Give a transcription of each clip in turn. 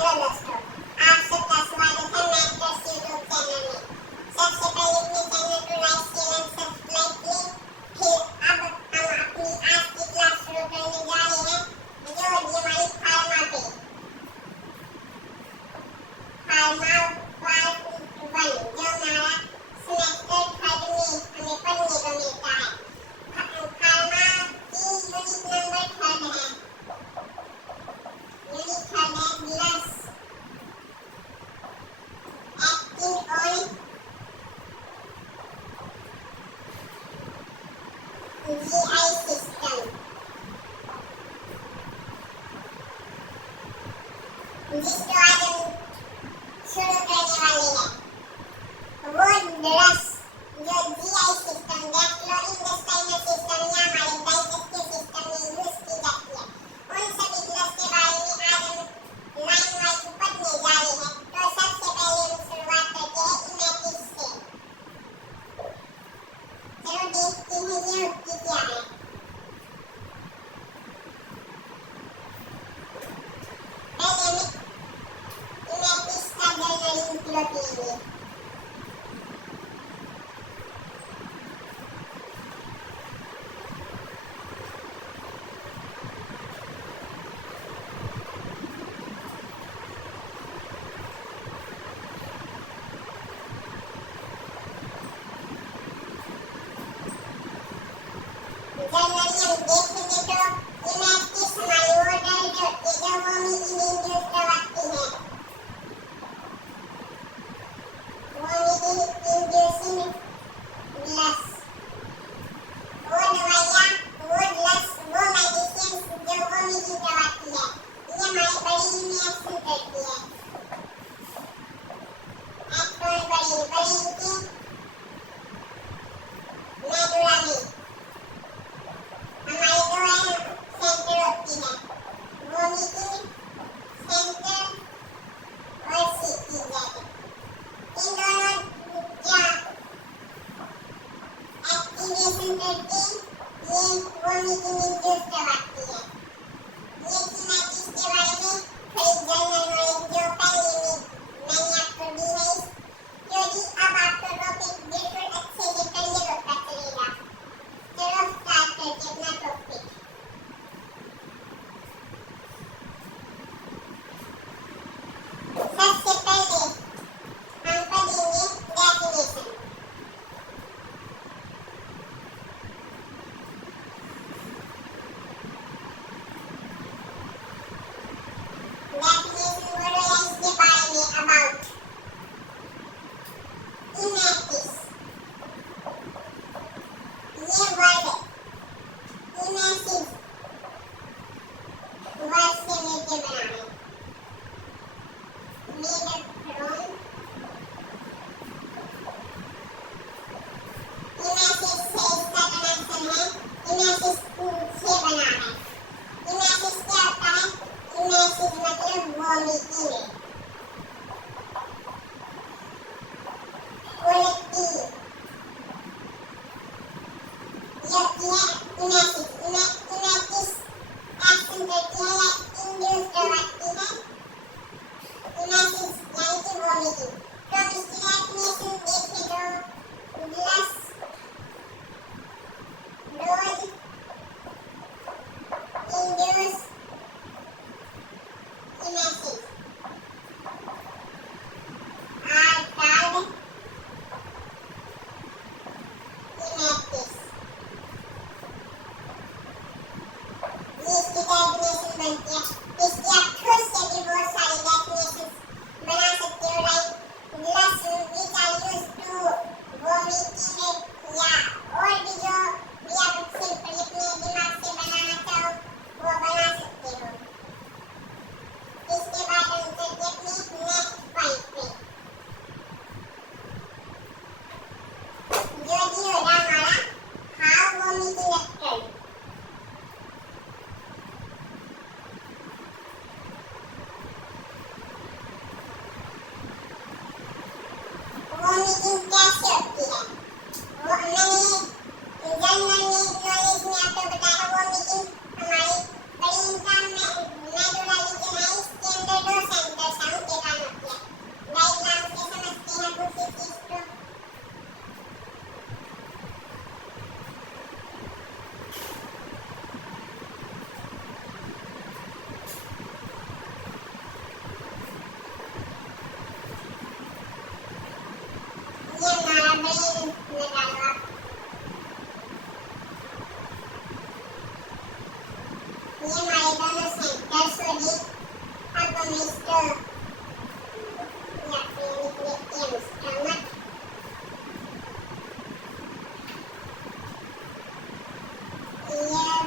Hello दोस्तों, आप सबका स्वागत है मैथ्स यूट्यूब चैनल में। सबसे पहले अपने चैनल को लाइक शेयर एंड सब्सक्राइब करें। फिर अब हम अपनी आज की क्लास शुरू करने जा रहे हैं, जो हमारी फार्मा पे फार्मा पार्ट 1 जो हमारा सेमेस्टर थर्ड में हमें पढ़ने को मिलता है। फार्मा की यूनिट नंबर थर्ड है, यूनिट थर्ड है glass acting on GI system, जिसको आज हम शुरू करने वाले हैं। वो रस जो GI सिस्टम गैस्ट्रोइंटेस्टाइनल सिस्टम या हमारे डाइजेस्टिव सिस्टम में यूज की जाती है, उन सभी रस के बारे में आज हम लाइन वाइज पढ़ने जा रहे हैं। तो सबसे पहले हम शुरुआत करते हैं इमेटिस से। चलो देखते हैं ये होती क्या है। पहले हमें इमेटिस का जनरल इंक्लूड जनरली हम देखेंगे तो इमेटिस हमारी ऑर्डर जो वोमिटिंग इंड्यूस करवाती है, वोमिटिंग इंड्यूसिंग ग्लस, वो दवाइयाँ, वो ग्लस, वो मेडिसिन जो वोमिटिंग करवाती है, ये हमारी बड़ी में एक्शन करती है। एक्टोन बड़ी की मेडुला में हमारे दो सेंटर होती है, वोमिटिंग सेंटर और सीटीजेड। इन दोनों क्या एक्टिवेशन करके ये वोमिटिंग इंड्यूस करवाती है। ये इमेटिस के बारे में थोड़ी जनरल नॉलेज जो पहले में मैंने आपको दी है, क्योंकि अब आपको टॉपिक बिल्कुल अच्छे से क्लियर होता चलेगा। चलो स्टार्ट करते अपना टॉपिक। सबसे पहले हम पढ़ेंगे डेफिनेशन। डेफिनेशन बोलो या इसके बारे में अबाउट इमेटिस। ये वर्ड इमेसिव वर्ड से मिलके बना है, मेड फ्रॉम इमेसिस से इसका कनेक्शन है, इमेसिस से बना है। इमेसिस क्या होता है? इमेसिस मतलब वोमिटिंग, उल्टी, ये होती है इमेसिस। इमेटिस एक्शन करती है या इंड्यूस करवाती है इमेसिस यानी कि वोमिटिंग। तो हम इसकी डेफिनेशन देखें तो ग्लस dose induce emesis are called emetics. ये इसकी डेफिनेशन बनती है। इसकी आप खुद से भी बहुत सारी डेफिनेशन बना सकते हो, लाइक ग्लस which are used to vomiting, या और भी जो भी आप सिंपल अपने दिमाग से बनाना चाहो वो बना सकते हो। इसके बाद हम चलते अपने नेक्स्ट पॉइंट पे, जो जी होगा हमारा हाउ वोमिटिंग एक्टेड। हमारे दोनों सेंटर्स हो गए। अब हम इसको या फिर लिख लेते हैं स्टमक। ईयर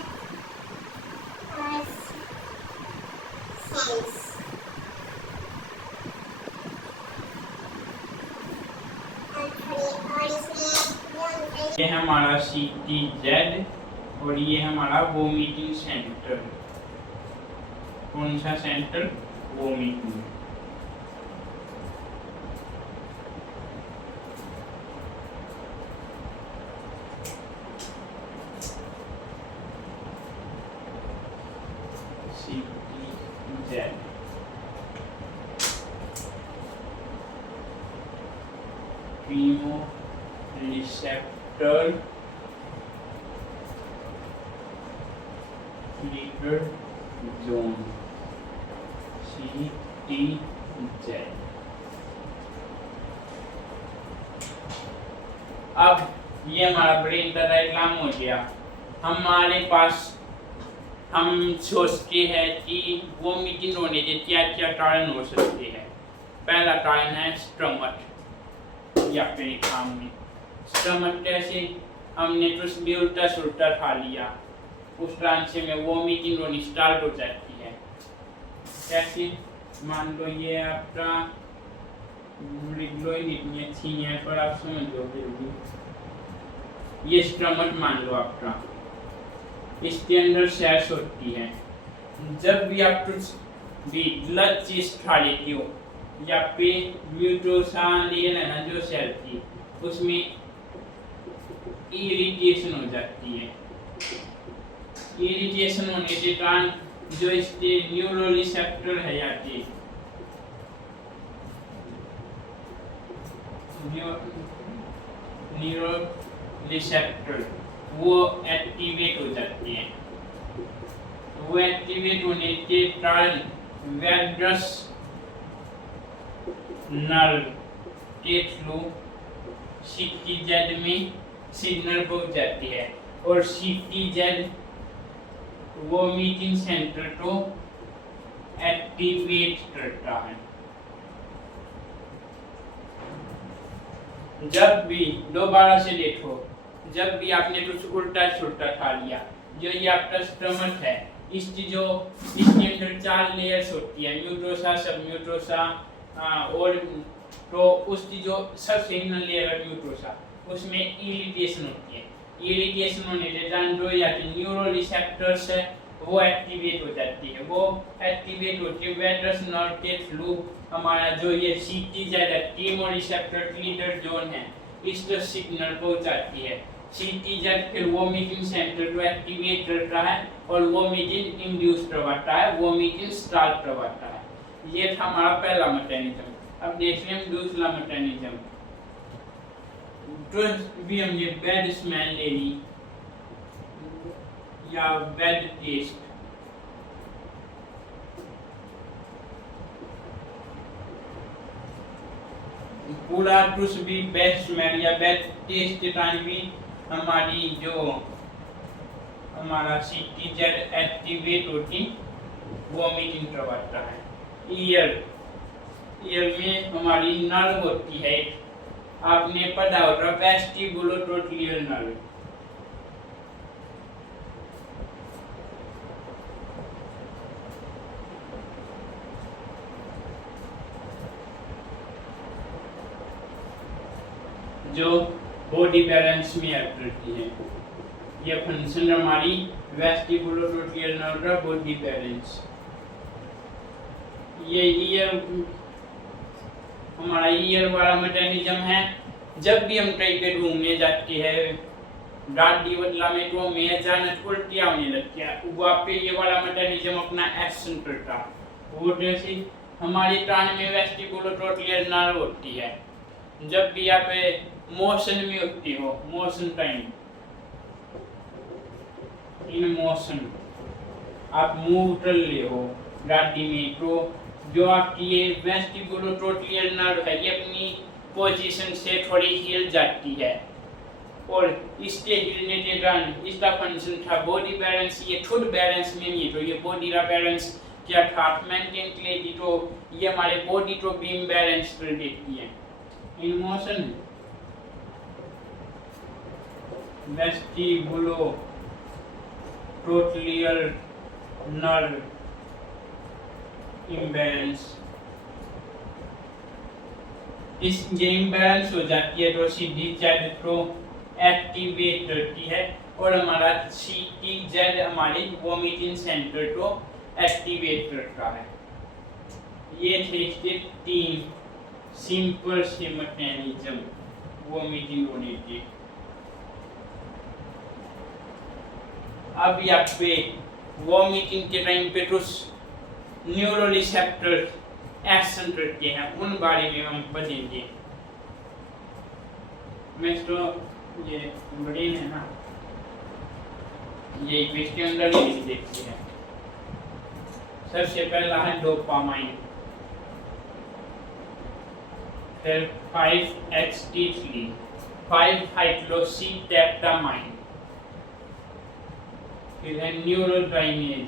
और सेंस। ये हमारा CTZ और ये हमारा वोमिटिंग सेंटर। कौन सा centre? Vomiting. CTZ chemoreceptor trigger zone CTZ। अब ये हमारा ब्रेन का डायग्राम हो गया। हमारे पास हम सोचते हैं कि वोमिटिंग होने के क्या क्या कारण हो सकते हैं। पहला कारण है स्टमक या फिर खाम में। स्टमक कैसे? हमने कुछ भी उल्टा सुल्टा खा लिया, उस कारण से में वोमिटिंग होनी स्टार्ट हो जाती है। कैसे? मान लो ये आपका लिग्लोइड इतनी अच्छी है पर आप समझ लो जल्दी। ये स्टमक मान लो आपका, इसके अंदर सेल्स होती है। जब भी आप कुछ भी गलत चीज खा लेते हो या फिर म्यूकोसा लेयर है ना जो सेल थी उसमें इरिटेशन हो जाती है। इरिटेशन होने के कारण जो इसके न्यूरोरिसेप्टर है या के न्यूरोरिसेप्टर वो एक्टिवेट हो जाते हैं। वो एक्टिवेट होने के कारण वेगस नर्व के थ्रू CTZ में सिग्नल पहुंच जाती है और CTZ वोमिटिंग सेंटर को एक्टिवेट करता है। जब भी दोबारा से देखो, जब भी आपने कुछ उल्टा सुल्टा खा लिया, जो ये आपका स्टमक है, इसकी जो इसके अंदर 4 लेयर्स होती है, म्यूकोसा, सबम्यूकोसा और तो उसकी जो सबसे निम्न लेयर है म्यूकोसा, उसमें इरिटेशन होती है। इरिटेशन होने के कारण जो या न्यूरोरिसेप्टर्स है वो एक्टिवेट हो जाती है। वो एक्टिवेट होती है वेगस नर्व के थ्रू हमारा जो ये CTZ है केमोरिसेप्टर ट्रिगर जोन है, इस तो सिग्नल पहुंचाती है। CTZ फिर वोमिटिंग सेंटर को एक्टिवेट करता है और वोमिटिंग इंड्यूस करवाता है, वोमिटिंग स्टार्ट करवाता है। ये था हमारा पहला मैकेनिज्म। अब देखते हैं दूसरा मैकेनिज्म। भी हमने बैड स्मेल ले ली या बैड टेस्ट, पूरा कुछ भी बैड स्मेल या बैड टेस्ट के कारण भी हमारी जो हमारा CTZ एक्टिवेट होती वोमिटिंग करवाता है। ईयर में हमारी नर्व होती है, आपने पढ़ा होगा वेस्टिबुलोट्रोक्लियर नर्व। जो बॉडी बैलेंस में हेल्प करती है। ये फंक्शन हमारी वेस्टिबुलोट्रोक्लियर नर्व का बॉडी बैलेंस। ये ईयर हमारा ईयर वाला मैकेनिज्म है। जब भी हम कहीं पे घूमने जाते हैं, गाड़ी बदला में तो हमें अचानक उल्टियाँ होने लगती है, वहाँ पे ये वाला मैकेनिज्म अपना एक्शन करता है। वो जैसे हमारी कान में वेस्टिबुलोट्रोक्लियर नर्व होती है। जब भी आप मोशन में होती हो, मोशन टाइम इन मोशन आप मूव कर ले हो गाड़ी में, तो जो आपकी ये वेस्टिबुलोट्रोक्लियर नर्व है ये अपनी पोजीशन से थोड़ी हिल जाती है। और स्टेज रिलेटेड रन, इसका फंक्शन था बॉडी बैलेंस। ये खुद बैलेंस में नहीं, तो ये बॉडी का बैलेंस क्या था, मेंटेन के लिए थी, तो ये हमारे बॉडी को बीम बैलेंस कर देती है। इन मोशन वेस्टिबुलो टोटलियर नर्व इम्बैलेंस, इस ये इम्बैलेंस हो जाती है तो सीधी जेड को एक्टिवेट करती है और हमारा CTZ हमारे वोमिटिंग सेंटर को एक्टिवेट करता है। ये थे इसके 3 सिंपल से मैकेनिज्म वोमिटिंग होने के। अब यहाँ पे वोमिटिंग के टाइम पे कुछ न्यूरोरिसेप्टर एक्शन करते हैं, उन बारे में हम पढ़ेंगे। मैं तो ये ब्रेन है ना, ये इसके अंदर ही देखते हैं। सबसे पहला है डोपामाइन, फिर 5-HT3, 5-हाइड्रोक्सीटेट्रामाइन, फिर है न्यूरोट्राइनेज,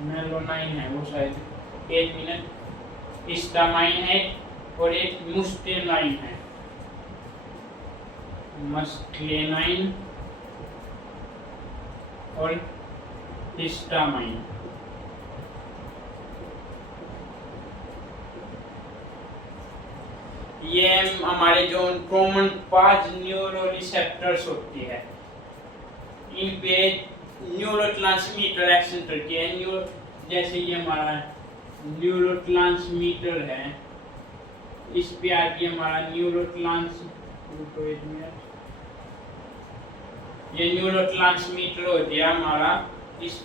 मेलोनाइन है वो शायद, 1 मिनट, हिस्टामाइन है और एक मुस्टेनाइन है, मस्क्लेनाइन और हिस्टामाइन। ये हमारे जो कॉमन 5 न्यूरोरिसेप्टर्स होती है, इन पे न्यूरोट्रांसमीटर एक्शन करती है। जैसे ये हमारा न्यूरोट्रांसमीटर है, इस पे आके हमारा ये न्यूरोट्रांसमीटर हो गया हमारा, इस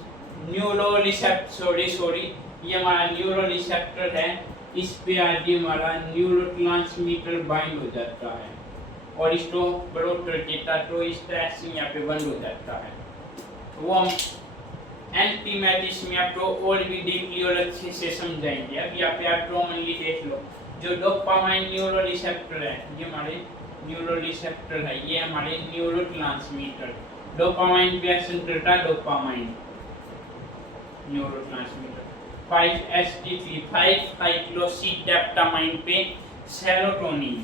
ये हमारा न्यूरोरिसेप्टर है, इस पे आके हमारा न्यूरोट्रांसमीटर बाइंड हो जाता है और इसको ब्लॉक कर देता, तो इस तरह से यहाँ पे बंद हो जाता है। वो हम एंटीमेटिस में आपको और भी डीपली और अच्छे से समझाएंगे। अब यहाँ पे आप कॉमनली देख लो, जो डोपामाइन न्यूरोरिसेप्टर है, ये हमारे न्यूरोरिसेप्टर है, ये हमारे न्यूरोट्रांसमीटर। डोपामाइन पे एक्शन करता है डोपामाइन न्यूरोट्रांसमीटर। 5-HT3, 5-हाइड्रोक्सीटेट्रामाइन पे सेरोटोनिन,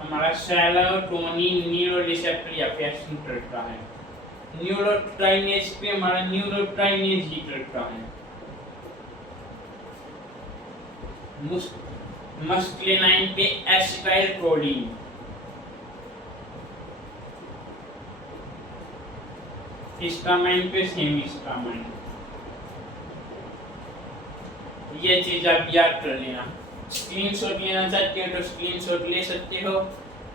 हमारा सेरोटोनिन न्यूरोरिसेप्टर या पे एक्शन करता है। न्यूरोट्राइनेज पे हमारा न्यूरोट्राइनेज ही करता है। मस्क्लेनाइन पे एसिटाइलकोलिन, हिस्टामाइन पे सेमिस्टामाइन। ये चीज आप याद कर लेना। स्क्रीनशॉट लेना चाहते हो तो स्क्रीनशॉट ले सकते हो।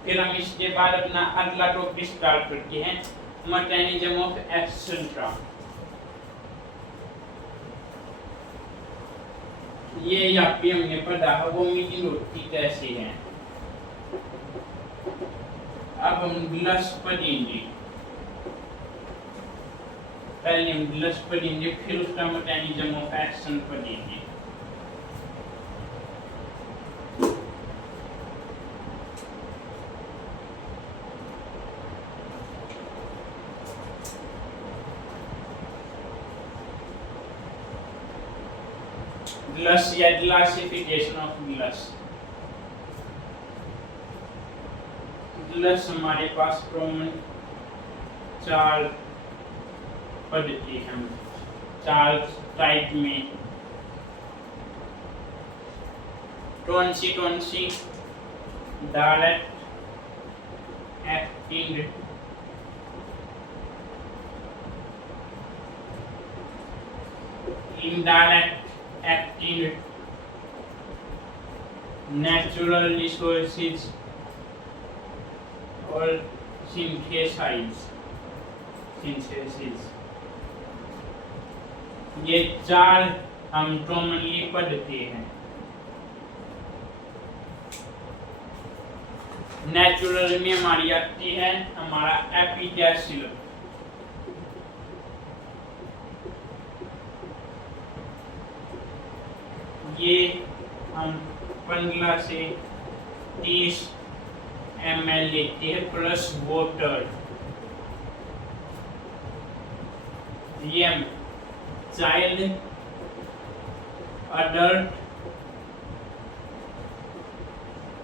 फिर हम इसके बाद अपना अगला टॉपिक स्टार्ट करते हैं, मैकेनिज्म ऑफ एक्शन का। ये यहाँ पे हमने पढ़ा है वोमिटिंग होती कैसे है। अब हम ग्लस पढ़ेंगे, पहले हम ग्लस पढ़ेंगे, फिर उसका मैकेनिज्म ऑफ एक्शन पढ़ेंगे। ग्लस या ग्लासिफिकेशन ऑफ ग्लस। ग्लस हमारे पास कॉमन 4 पद्धति है, 4 टाइप में। टोंसी direct acting, indirect acting, natural resources और synthesis। ये 4 हम कॉमनली पढ़ते हैं। नेचुरल में हमारी आती है हमारा एपिडेसिल, ये हम 15 से 30 ml लेते हैं प्लस वाटर। ये हम चाइल्ड, अडल्ट,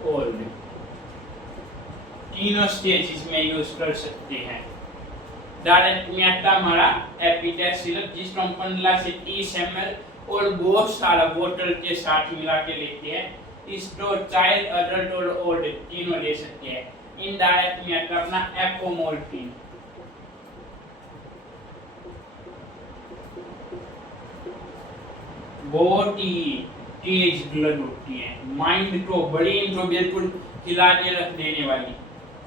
ओल्ड तीनों स्टेज इसमें यूज कर सकते हैं। डायरेक्ट में आता हमारा एपिटेस सिरप, जिसको हम 15 से 30 ml और बहुत सारा बोतल के साथ मिला के लेते हैं। इसको चाइल्ड, अडल्ट और ओल्ड तीनों ले सकते हैं। इनडायरेक्ट में आता अपना एपोमोर्फिन। बहुत ही तेज ब्लड होती है, माइंड को ब्रेन को बिल्कुल हिला के रख देने वाली।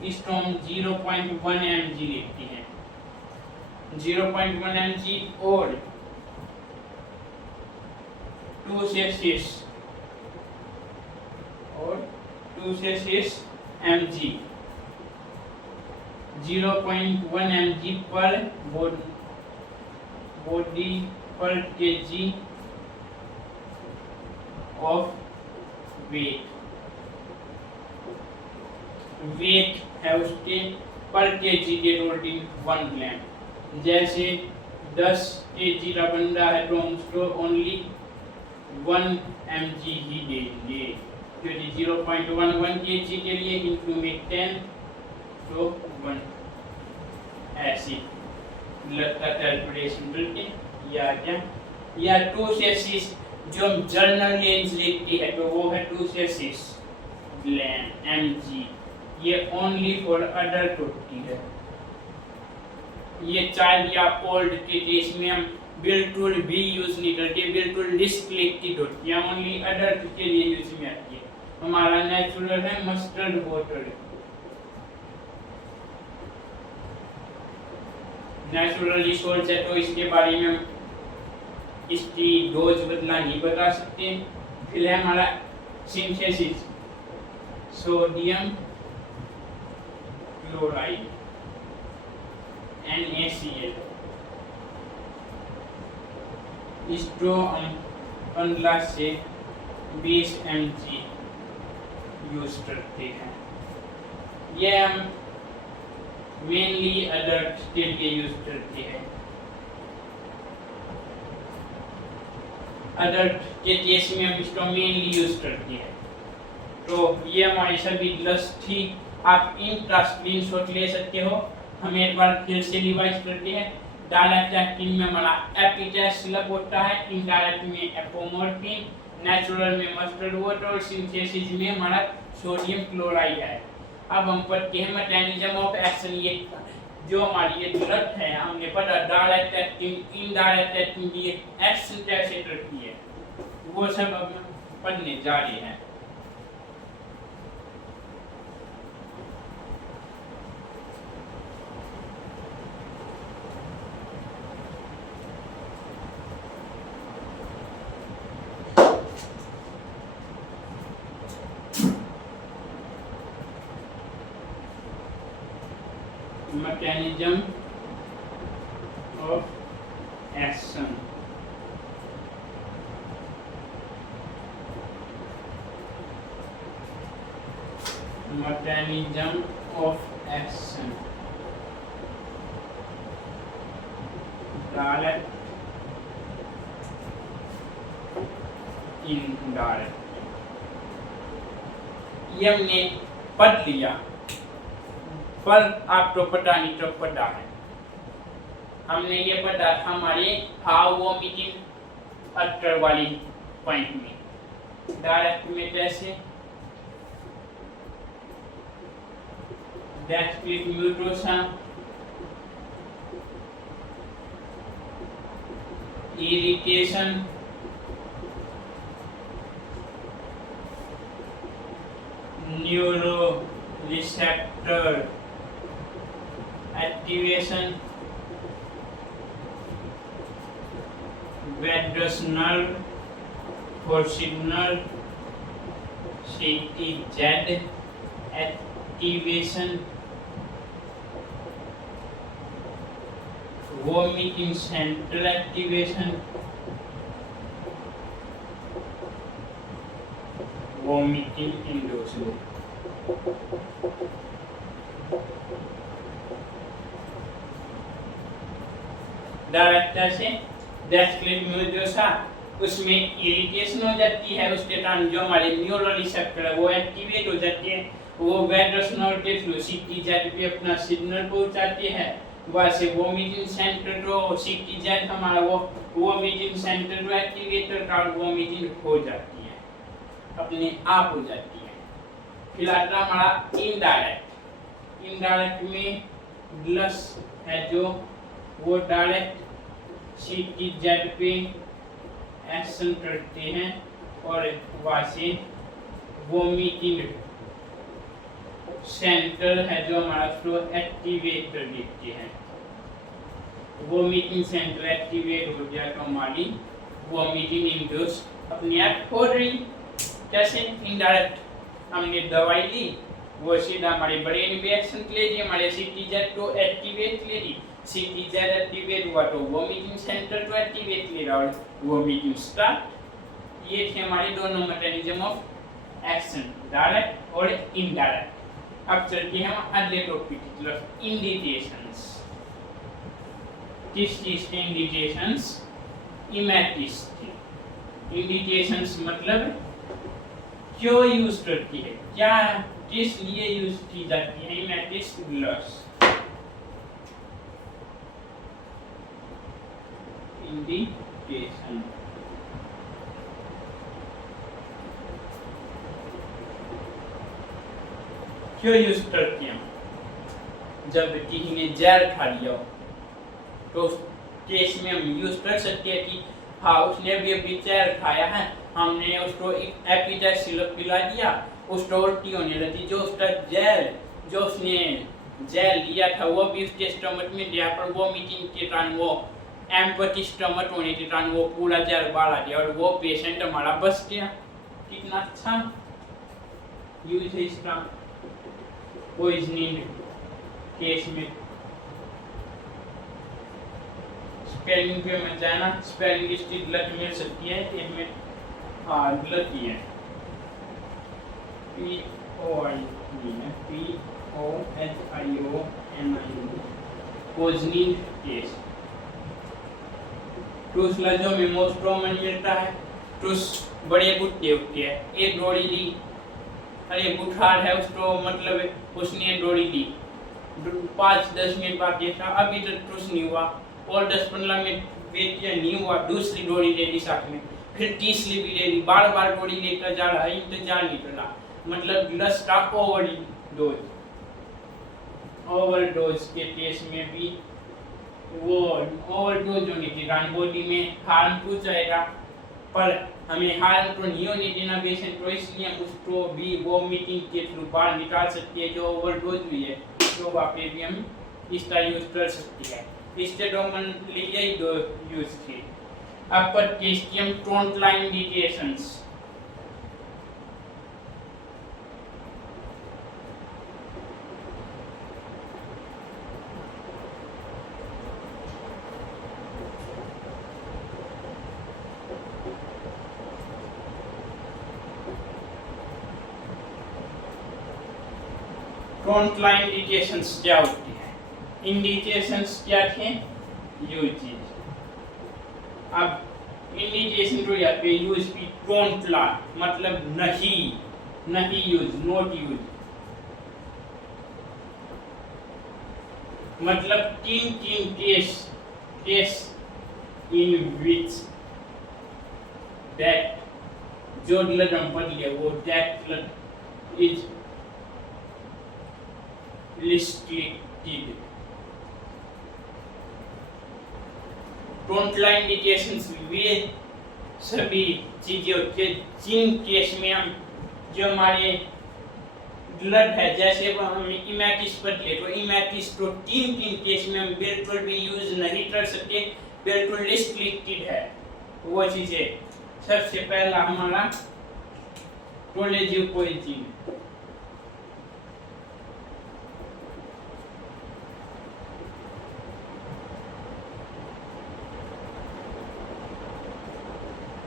इसको हम 0.1 mg लेते हैं। 0.1 mg और 2 से 6 mg 0.1 mg पर बॉडी पर kg ऑफ वेट है उसके पर kg के रोटीन 1 ग्राम। जैसे 10 kg का बंदा है तो हम उसको ओनली 1 mg ही देंगे, क्योंकि 0.11 kg के लिए इंटू में 10 तो 1 ऐसी ब्लड का कैलकुलेशन करके या 2 से 6 जो हम जर्नल रेंज लिखती है तो वो है 2 से 6 mg। ये ओनली फॉर अडल्ट होती है। ये चाइल्ड या ओल्ड के केस में हम बिल्कुल भी यूज नहीं करते, बिल्कुल डिस्क्लेक्टेड होती है, ओनली अडल्ट के लिए यूज में आती है। हमारा नेचुरल है मस्टर्ड वाटर, नेचुरली सोर्स है तो इसके बारे में हम इसकी डोज बदला नहीं बता सकते। फिर है हमारा सिंथेसिस, सोडियम क्लोराइड NaCl। इसको हम 15 से 20 mg यूज करते हैं। यह हम मेनली अडल्ट के लिए यूज करते हैं। अडल्ट के केस में हम इसको मेनली यूज करते हैं। तो ये हमारी सभी ग्लस थी। आप इनका स्क्रीनशॉट ले सकते हो। हम एक बार फिर से रिवाइज करते हैं। डायरेक्ट एक्टिंग में हमारा एपिटेस सिरप होता है, इनडायरेक्ट में एपोमोर्फिन, नेचुरल में मस्टर्ड वाटर और सिंथेसिस में हमारा सोडियम क्लोराइड है। अब हम पढ़ते हैं मैकेनिज्म ऑफ एक्शन। ये जो हमारी ये ब्लड है हमने पढ़ा, डायरेक्ट एक्टिंग, इनडायरेक्ट एक्टिंग की एक्शन कैसे करती है वो सब अब पढ़ने जा रहे हैं। mechanism of action। mechanism of action, direct, indirect। ये हमने पढ़ लिया, पर आपको पता नहीं तो पता है। हमने ये पढ़ा था हमारे हाउ वोमिटिंग अटर वाली पॉइंट में। डायरेक्ट में कैसे gastric mucosa, irritation, neuro receptor activation, वेट्रस nerve for signal, CTZ activation, vomiting central activation, vomiting induced. Director से डेस्क्लेट म्यूडोसा उसमें इरिटेशन हो जाती है, उसके कारण जो हमारे न्यूरल रिसेप्टर है वो एक्टिवेट हो जाती है, वो वेगस नर्व के थ्रू सीटीजेड पे अपना सिग्नल पहुंचाती है, वैसे वोमिटिंग सेंटर जो सीटीजेड हमारा वो वोमिटिंग सेंटर जो एक्टिवेटर का वोमिटिंग हो जाती है, अपने आप हो जाती है। फिर आता हमारा इनडायरेक्ट। इनडायरेक्ट में ग्लस है जो वो डायरेक्ट सीटीजेड पे एक्शन करते हैं और वहाँ से वोमिटिंग सेंटर है जो हमारा फ्लो एक्टिवेट कर देते हैं। वोमिटिंग सेंटर एक्टिवेट हो गया तो हमारी वोमिटिंग इंड्यूस अपने आप हो रही। कैसे? इनडायरेक्ट हमने दवाई ली, वो सीधा हमारे ब्रेन में एक्शन ले ली, हमारे सीटीजेड को एक्टिवेट ले ली, सीटीजेड एक्टिवेट हुआ तो वोमिटिंग सेंटर को एक्टिवेट ले रहा और वोमिटिंग स्टार्ट। ये थे हमारे दोनों मैकेनिज्म ऑफ एक्शन, डायरेक्ट और इनडायरेक्ट। अब चलते हैं हम अगले टॉपिक की तरफ, इंडिकेशंस। किस चीज के इंडिकेशंस? इमेटिस के इंडिकेशंस मतलब क्यों यूज करती है, क्या किस लिए यूज की जाती है इमेटिस ग्लस। इंडिकेशन क्यों यूज करते हैं? जब किसी ने जहर खा लिया हो तो केस में हम यूज कर सकते हैं कि हाँ उसने भी अभी जहर खाया है, हमने उसको एक एपिटाइट सिरप पिला दिया, उसको उल्टी होने लगी, जो उसका जहर जो उसने जहर लिया था वो भी उसके स्टमक में दिया, पर वो मीटिंग के कारण वो एम्पटी स्टमक होने के कारण वो पूरा जहर बाहर आ गया और वो पेशेंट हमारा बच गया। कितना अच्छा यूज है इसका पॉइजनिंग केस में। स्पेलिंग पे मत जाना, स्पेलिंग इसकी गलत मिल सकती है, इसमें हाँ गलत ही है, POIZIONIN पॉइजनिंग केस। टूसलाजो में मोस्ट कॉमन मिलता है। टूस बड़े गुट्टे होते हैं, एक डोरी ली, अरे बुखार है उसको मतलब उसने डोरी ली, 5-10 मिनट बाद देखा अभी तक टूस नहीं हुआ और 10-15 मिनट वेट किया नहीं हुआ, दूसरी डोरी ले ली साथ में, फिर तीसरी भी ले ली, बार बार डोरी लेकर जा रहा है, इंतजार नहीं कर रहा, मतलब ग्लस का ओवरडोज। ओवरडोज के केस में भी वो ओवरडोज होने के कारण बॉडी में हार्म पहुंचाएगा, पर हमें हार्म तो नहीं होने देना पेशेंट को, इसलिए हम उसको भी वोमिटिंग के थ्रू बाहर निकाल सकते हैं जो ओवरडोज हुई है, तो वहाँ पे भी हम इसका यूज कर सकते हैं। इससे कॉमनली यही दो यूज थे। अपर केस्टियम फ्रंटलाइन इंडिकेशंस। फ्रंटलाइन इंडिकेशंस क्या होती है? इंडिकेशंस क्या थे? यूजेस। अब इंडिकेशन तो यहाँ पे यूज की फ्रंटलाइन मतलब नहीं यूज, नॉट यूज, मतलब तीन केस इन विच दैट जो ब्लड हम पढ़ लिया वो that blood is restricted. Frontline indications वे सभी चीजें होती है जिन केस में हम जो हमारे ब्लड है, जैसे हमने इमेटिस पढ़ लिया तो इमेटिस को तीन केस में हम बिल्कुल भी यूज नहीं कर सकते, बिल्कुल रिस्ट्रिक्टेड है वो चीजें। सबसे पहला हमारा टोलेजियोपोइजिन,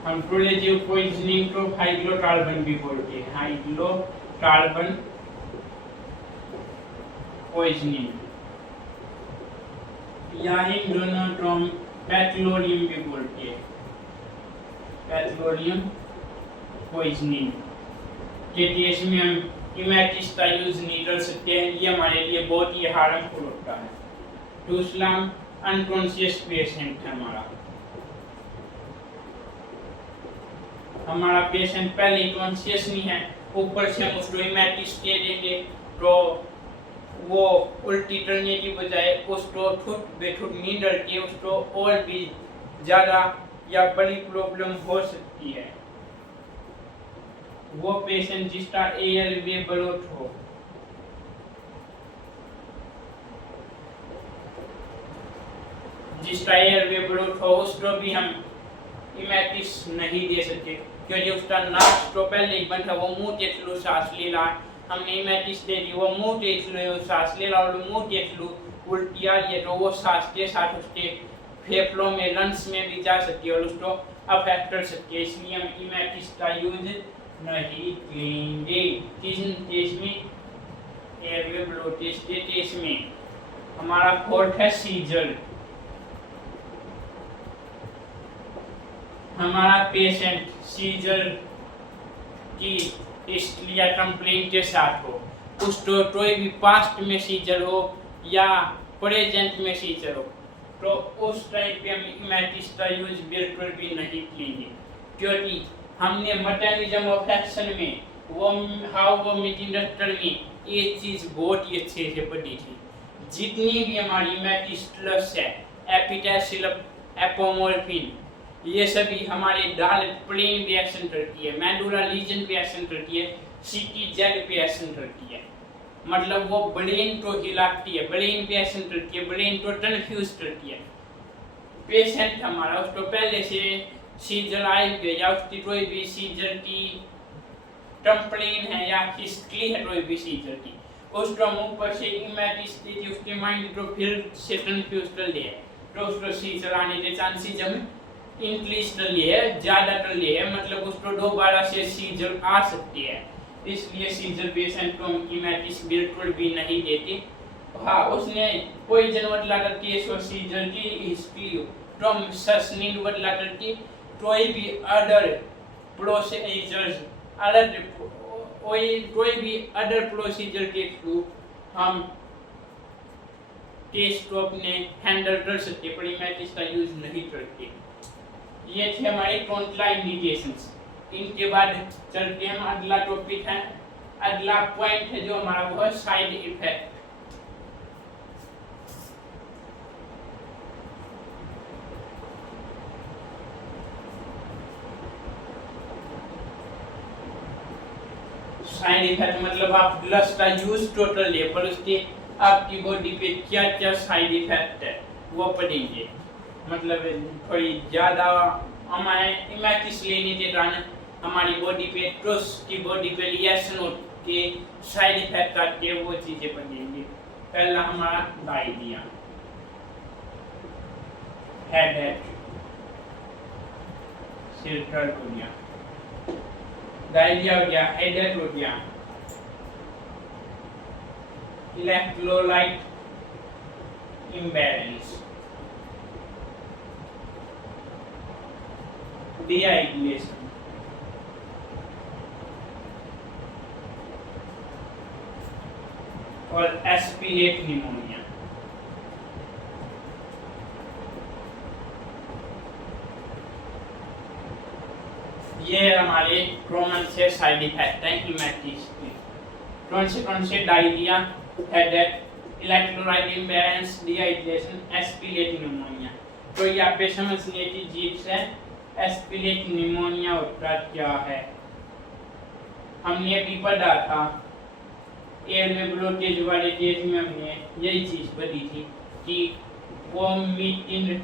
हम प्रोलेजिव पॉइजनिंग को हाइड्रोकार्बन भी बोलते हैं, हाइड्रोकार्बन पॉइजनिंग, या इन दोनों को हम पैथलोरियम भी बोलते हैं, पैथलोरियम पॉइजनिंग के केस में हम इमेटिस का यूज नहीं कर सकते हैं, ये हमारे लिए बहुत ही हार्मफुल होता है। दूसरा अनकॉन्शियस पेशेंट है हमारा पेशेंट पहले कॉन्शियस नहीं है, ऊपर से हम उसको इमेटिस दे देंगे तो वो उल्टी करने की बजाय उसको ठुट बेठुट नींद करके उसको और भी ज़्यादा या बड़ी प्रॉब्लम हो सकती है। वो पेशेंट जिसका एयरवे ब्लॉक हो, जिसका एयरवे ब्लॉक हो, उसको भी हम इमेटिस नहीं दे सकते क्योंकि उसका नाक तो पहले ही बंद है, वो मुंह के थ्रू सांस ले रहा है। हमने इमेटिस दे दी, वो मुंह के थ्रू सांस ले रहा और मुंह के थ्रू उल्टी आ रही है, तो वो सांस के साथ उसके फेफड़ों में, लंग्स में भी जा सकती है और उसको अफेक्ट कर सकती है। इसलिए हम इमेटिस का यूज नहीं करेंगे। किस केस में? एयरवे ब्लॉकेज के केस में। हमारा फोर्थ है सीजर। हमारा पेशेंट सीजर की हिस्ट्री या कंप्लेंट के साथ हो, उसको कोई भी पास्ट में सीजर हो या प्रेजेंट में सीजर हो, तो उस टाइम पे हम इमेटिस का यूज बिल्कुल भी नहीं करेंगे क्योंकि हमने मैकेनिज्म ऑफ एक्शन में वो हाउ वो मिटिंडस्टर में ये चीज़ बहुत ही अच्छे से पढ़ी थी। जितनी भी हमारी इमेटिस है, एपिटासिलम, एपोमोर्फिन, ये सभी हमारे डायरेक्ट प्लेन पे एक्शन करती है, मेडुला लीजन पे एक्शन करती है, CTZ पे एक्शन करती है, मतलब वो ब्रेन को हिलाती है, ब्रेन पे एक्शन करती है, ब्रेन को कन्फ्यूज करती है। पेशेंट हमारा उसको पहले से सीजर आई या उसकी कोई भी सीजर की कंप्लेन है या हिस्ट्री है कोई भी सीजर की, उसको मुंह पर से इमेटिस दीजिए, उसके माइंड को फिर से कन्फ्यूज कर लिया तो उसको सीजर आने के चांसेस हमें इंक्रीज कर लिए है, ज़्यादा कर लिए है, मतलब उसको दोबारा से सीजर आ सकती है। इसलिए सीजर पेशेंट को हम इमेटिस बिल्कुल भी नहीं देते। हाँ, उसने पॉइजन बदला करके सीजर की हिस्ट्री तो हम सस्नीड बदला करके कोई भी अदर प्रोसीजर्स कोई भी अदर प्रोसीजर के थ्रू हम केस को अपने हैंडल कर सकते, पर इमेटिस का यूज नहीं करते। ये थे हमारे कॉन्ट्राइंडिकेशंस। इनके बाद चलते हैं, अगला टॉपिक है, अगला पॉइंट है जो हमारा वो है साइड इफेक्ट। साइड इफेक्ट मतलब आप ड्रग्स का यूज टोटल है, पर उसके आपकी बॉडी पे क्या क्या साइड इफेक्ट है वो पढ़ेंगे। मतलब थोड़ी ज़्यादा हमारे इमेटिस लेने के कारण हमारी बॉडी पे ट्रस की बॉडी पे रिएक्शन के साइड इफेक्ट आते हैं, वो चीज़ें पढ़ेंगे। पहला हमारा डायरिया, हेडेक, सिर दर्द हो गया, डायरिया हो गया, हेडेक हो गया, इलेक्ट्रोलाइट इम्बैलेंस, डिहाइड्रेशन, और एस्पिरेट निमोनिया। ये हमारे कॉमन से साइड इफेक्ट है इमेटिस के। कौन से? Diarrhoea, headache, electrolyte imbalance, dehydration, aspirate pneumonia. तो ये आप पे समझने की चीज है, एस्पिरेट निमोनिया होता क्या है। हमने अभी पढ़ा था एयरवे ब्लॉकेज वाले केस में, हमने यही चीज पढ़ी थी कि वो मीटिंग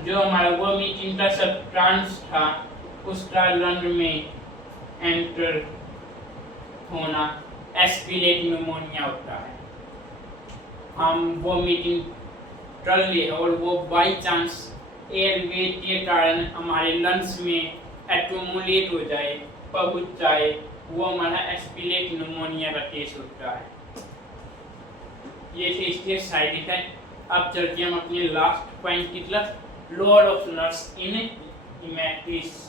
जो हमारा वो मीटिंग का सब्सटेंस था उसका लंग में एंटर होना एस्पिरेट निमोनिया होता है। हम वो मीटिंग टल ले और वो बाई चांस एयर वेट के कारण हमारे लंग्स में एक्यूमुलेट हो जाए, पहुंच जाए, वो हमारा एस्पिलेट निमोनिया का केस होता है। ये थे इसके साइड इफेक्ट। अब चलते हम अपने लास्ट पॉइंट की तरफ, role of nurse in emesis.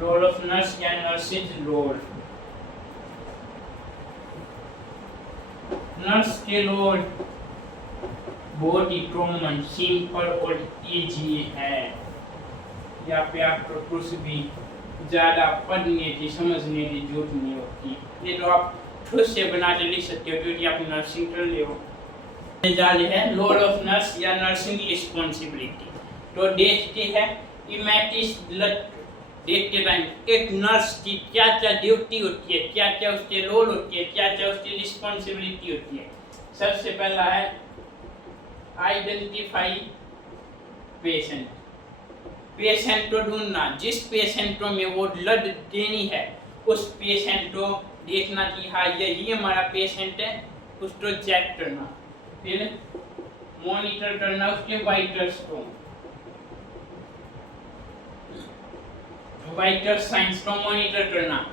Role of nurse या नर्सेज रोल। नर्स के रोल बहुत ही कॉमन, सिंपल और इजी है। यहाँ पे आपको कुछ भी ज़्यादा पढ़ने की समझने की जरूरत नहीं होती, ये तो आप खुद से बना के लिख सकते हो क्योंकि आप नर्सिंग कर ले हो। जाले है रोल ऑफ नर्स या नर्सिंग रिस्पॉन्सिबिलिटी। तो देखते हैं इमेटिस ब्लड देखते टाइम एक नर्स की क्या क्या ड्यूटी होती है, क्या क्या उसके रोल होती है, क्या क्या उसकी रिस्पॉन्सिबिलिटी होती है। सबसे पहला है आइडेंटिफाई पेशेंट। पेशेंट को ढूंढना, जिस पेशेंट को में वो ब्लड देनी है उस पेशेंट को देखना कि हाँ यही हमारा पेशेंट है, उसको चेक करना, फिर मॉनिटर करना उसके वाइटल्स को, वाइटल साइंस को मॉनिटर करना।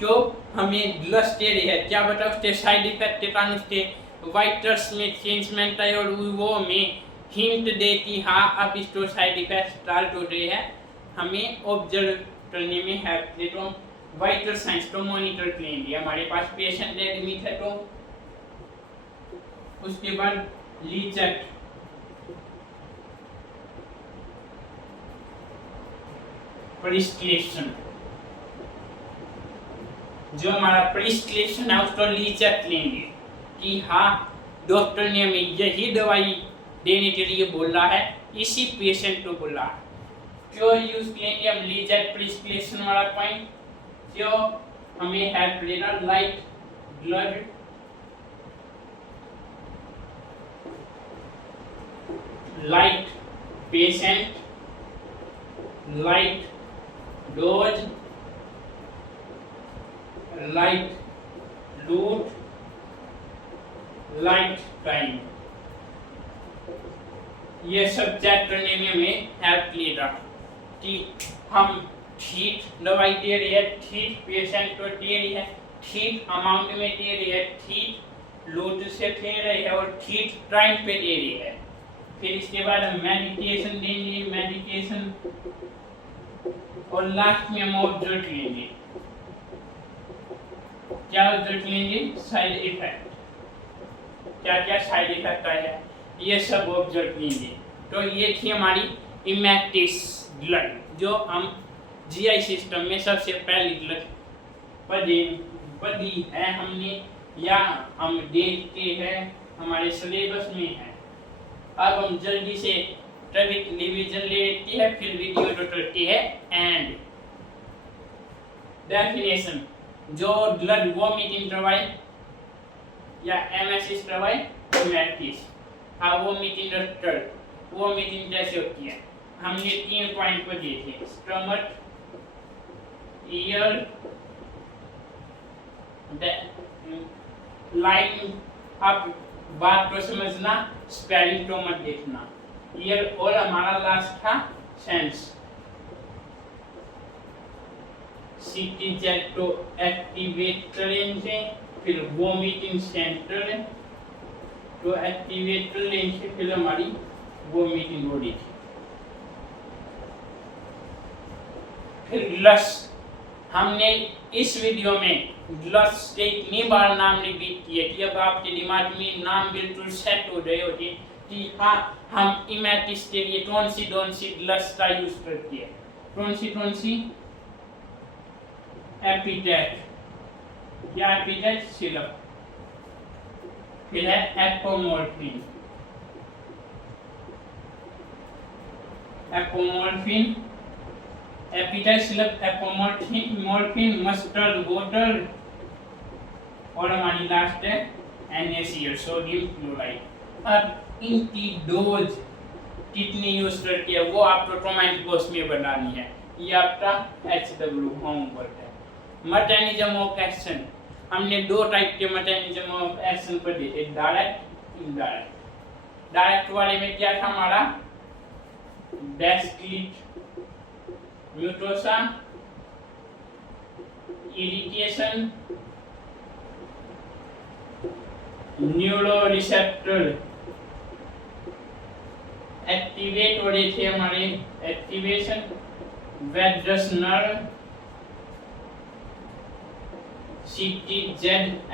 जो हमें ब्लड दे रही है क्या बता उसके साइड इफेक्ट के कारण उसके वाइटल्स में चेंजमेंट है और वो हमें हिंट दे कि हाँ अब इसको साइड इफेक्ट स्टार्ट हो रहे हैं, हमें ऑब्जर्व करने में हेल्प दे। तो वाइटल साइंस को मॉनिटर करेंगे। हमारे पास पेशेंट एडमिट है तो उसके बाद रीचेक, प्रिस्क्रिप्शन, जो हमारा प्रिस्क्रिप्शन है उसको रीचेक लेंगे कि हाँ डॉक्टर ने हमें यही दवाई देने के लिए बोला है, इसी पेशेंट को बोला है। क्यों यूज करेंगे हम रीचेक प्रिस्क्रिप्शन वाला पॉइंट, जो हमें हेल्प देना right blood, right patient, right dose, right route, right time, ये सब चेक करने में हमें हेल्प लेगा कि हम ठीक दवाई दे रही है, ठीक पेशेंट को दे रही है, ठीक अमाउंट में दे रही है, ठीक लोड से दे रही है और ठीक टाइम पे दे रही है। फिर इसके बाद हम मेडिकेशन देंगे, मेडिकेशन, और लास्ट में हम ऑब्जर्व लेंगे। क्या ऑब्जर्व लेंगे? साइड इफेक्ट, क्या क्या साइड इफेक्ट आया ये सब ऑब्जर्व लेंगे। तो ये थी हमारी इमेटिस ब्लड, जो हम जीआई सिस्टम में सबसे पहली ब्लड पढ़ी है हमने या हम देखते हैं हमारे सिलेबस में है। अब हम जल्दी से ट्रैफिक रिवीजन लेती है, फिर वीडियो तो करती है एंड डेफिनेशन। जो ब्लड वॉमिट इंटरवाइल या एमएसएस इंटरवाइल इमेटिस। हाँ वॉमिट इंटरवाइल, वॉमिटिंग कैसे होती है हमने 3 पॉइंट पर दिए थे, स्टमक, ईयर, लाइन। आप बात को समझना, स्पेलिंग को मत देखना। ईयर और हमारा लास्ट था सेंस। सीटी चेक को एक्टिवेट करेंगे, फिर वोमिटिंग सेंटर तो एक्टिवेट करेंगे, फिर हमारी वोमिटिंग बॉडी थी। फिर ग्लस, हमने इस वीडियो में ग्लस के इतनी बार नाम रिपीट किए कि अब आपके दिमाग में नाम बिल्कुल सेट हो गए होते कि हाँ हम इमेटिस के लिए कौन सी ग्लस का यूज करती है, कौन सी एपिटेट या एपिटेट सिरप, फिर है apomorphine, apomorphine, epithet syrup, apomorphine, morphine, mustard water और हमारी लास्ट है NaCl, सोडियम क्लोराइड। अब इनकी डोज कितनी यूज करती है वो आपको कमेंट बॉक्स में बतानी है। ये आपका HW होमवर्क है। मैकेनिज्म ऑफ एक्शन, हमने दो टाइप के मैकेनिज्म ऑफ एक्शन पढ़े थे, डायरेक्ट, इनडायरेक्ट। डायरेक्ट वाले में क्या था हमारा, डेस्क्लीट, म्यूटोसा, इरिटेशन, न्यूरोरिसेप्टर एक्टिवेट हो रहे थे हमारे, एक्टिवेशन, वेड्रस nerve, CTZ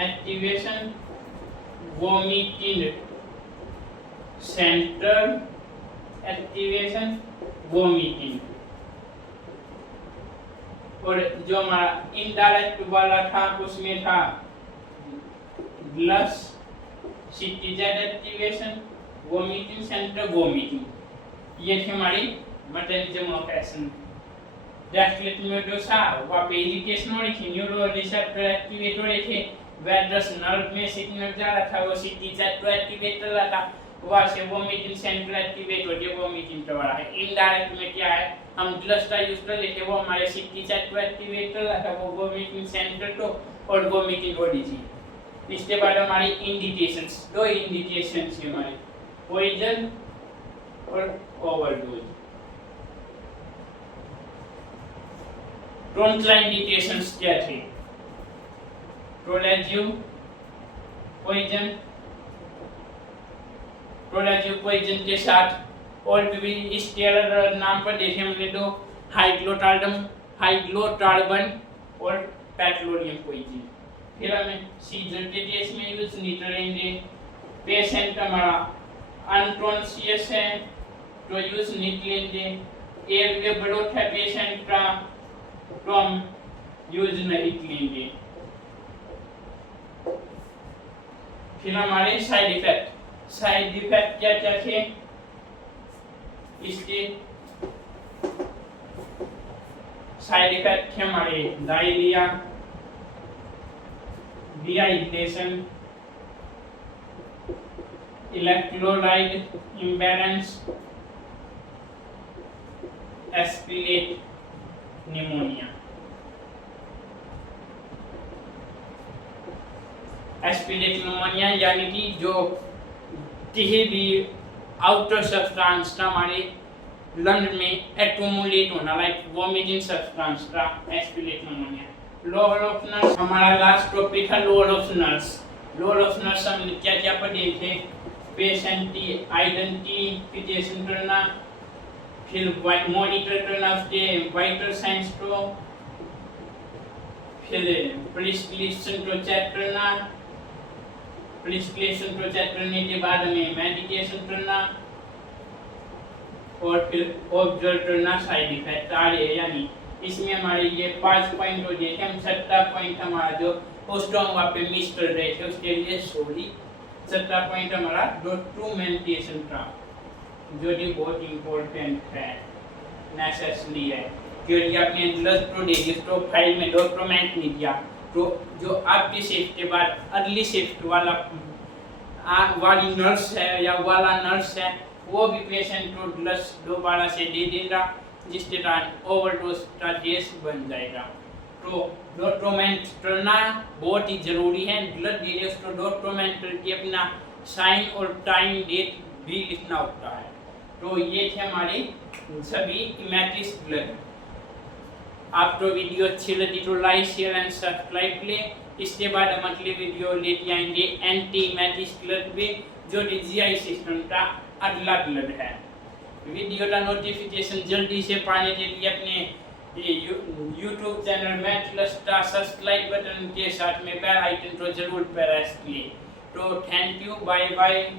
activation, vomiting center activation, vomiting. और जो हमारा इनडायरेक्ट वाला था उसमें था ग्लस, CTZ activation, vomiting center, vomiting. ये थी हमारी मैकेनिज्म ऑफ एक्शन। डेस्क्लीट म्यूटोसा, वहाँ पे इरिटेशन हो रही थी, न्यूरो रिसेप्टर एक्टिवेट हो रहे थे, वेड्रस नर्व में सिग्नल जा रहा था, वो CTZ को एक्टिवेट कर रहा था, वहाँ से वोमिटिंग सेंटर एक्टिवेट हो गया, वोमिटिंग करवा रहा है। इनडायरेक्ट में क्या है, हम ग्लस का यूज कर लेते, वो हमारे CTZ को एक्टिवेट कर रहा था, वो वोमिटिंग सेंटर को, और वोमिटिंग हो रही थी। इसके बाद हमारी इंडिकेशंस, दो इंडिकेशंस है हमारे, पॉइजन और ओवरडोज। कॉन्ट्राइंडिकेशंस क्या थे, प्रोलेजिव पॉइजन, प्रोलेजिव पॉइजन के साथ और भी स्टेरर नाम पर देखे हमने तो हाइग्लोटार्बन और पेट्रोलियम पॉइजन। फिर हमें सीजर के केस में यूज नहीं करेंगे। पेशेंट हमारा अनकॉन्शियस है तो यूज नहीं करेंगे। एयरवे ब्लॉक है पेशेंट का तो हम यूज नहीं करेंगे। फिर हमारे साइड इफेक्ट क्या क्या थे इसके, साइड इफेक्ट थे हमारे diarrhoea, dehydration, electrolyte imbalance, aspirate pneumonia. Aspirate pneumonia यानी कि जो किसी भी आउटर सब्सटेंस का हमारे लंग में एक्यूमुलेट होना, लाइक वोमिटिंग सब्सटेंस का aspirate pneumonia. Lower of nerves, हमारा लास्ट टॉपिक है lower of nerves. Lower of nerves हम क्या क्या पढ़े थे, पेशेंट की आइडेंटिफिकेशन करना, फिर मॉनिटर करना उसके वाइटल साइंस को, फिर प्रिस्क्रिप्शन को चेक करना, प्रिस्क्रिप्शन को चेक करने के बाद हमें मेडिकेशन करना और फिर ऑब्जर्व करना साइड इफेक्ट आ रहे हैं। यानी इसमें हमारे ये 5 पॉइंट हो गए थे, हम 7वां पॉइंट हमारा जो पोस्ट हम वहाँ पे मिस कर रहे थे उसके लिए सॉरी। 7वां पॉइंट हमारा डॉक्यूमेंटेशन का जो कि बहुत इम्पोर्टेंट है, नेसेसरी है, क्योंकि आपने ग्लस तो फाइल में डॉक्यूमेंट नहीं किया तो जो आपकी शिफ्ट के बाद अगली शिफ्ट वाली नर्स है या वाला नर्स है वो भी पेशेंट को ग्लस दोबारा से दे देगा, जिसके कारण ओवरडोज का केस बन जाएगा। तो डॉक्यूमेंट करना बहुत ही जरूरी है। ब्लड दे उसको डॉक्यूमेंट करके अपना साइन और टाइम डेट भी लिखना होता है। तो ये थे हमारे सभी इमेट्रिस ब्लड। आपको वीडियो अच्छी लगी तो लाइक शेयर एंड सब्सक्राइब करें। इसके बाद हम अगले वीडियो लेके आएंगे एंटी इमेट्रिस ब्लड पे, जो जीआई सिस्टम का अगला ब्लड है। वीडियो का नोटिफिकेशन जल्दी से पाने के लिए अपने यूट्यूब चैनल मैथलस का सब्सक्राइब बटन के साथ में बेल आइकन को जरूर प्रेस करें। तो थैंक यू, बाय बाय।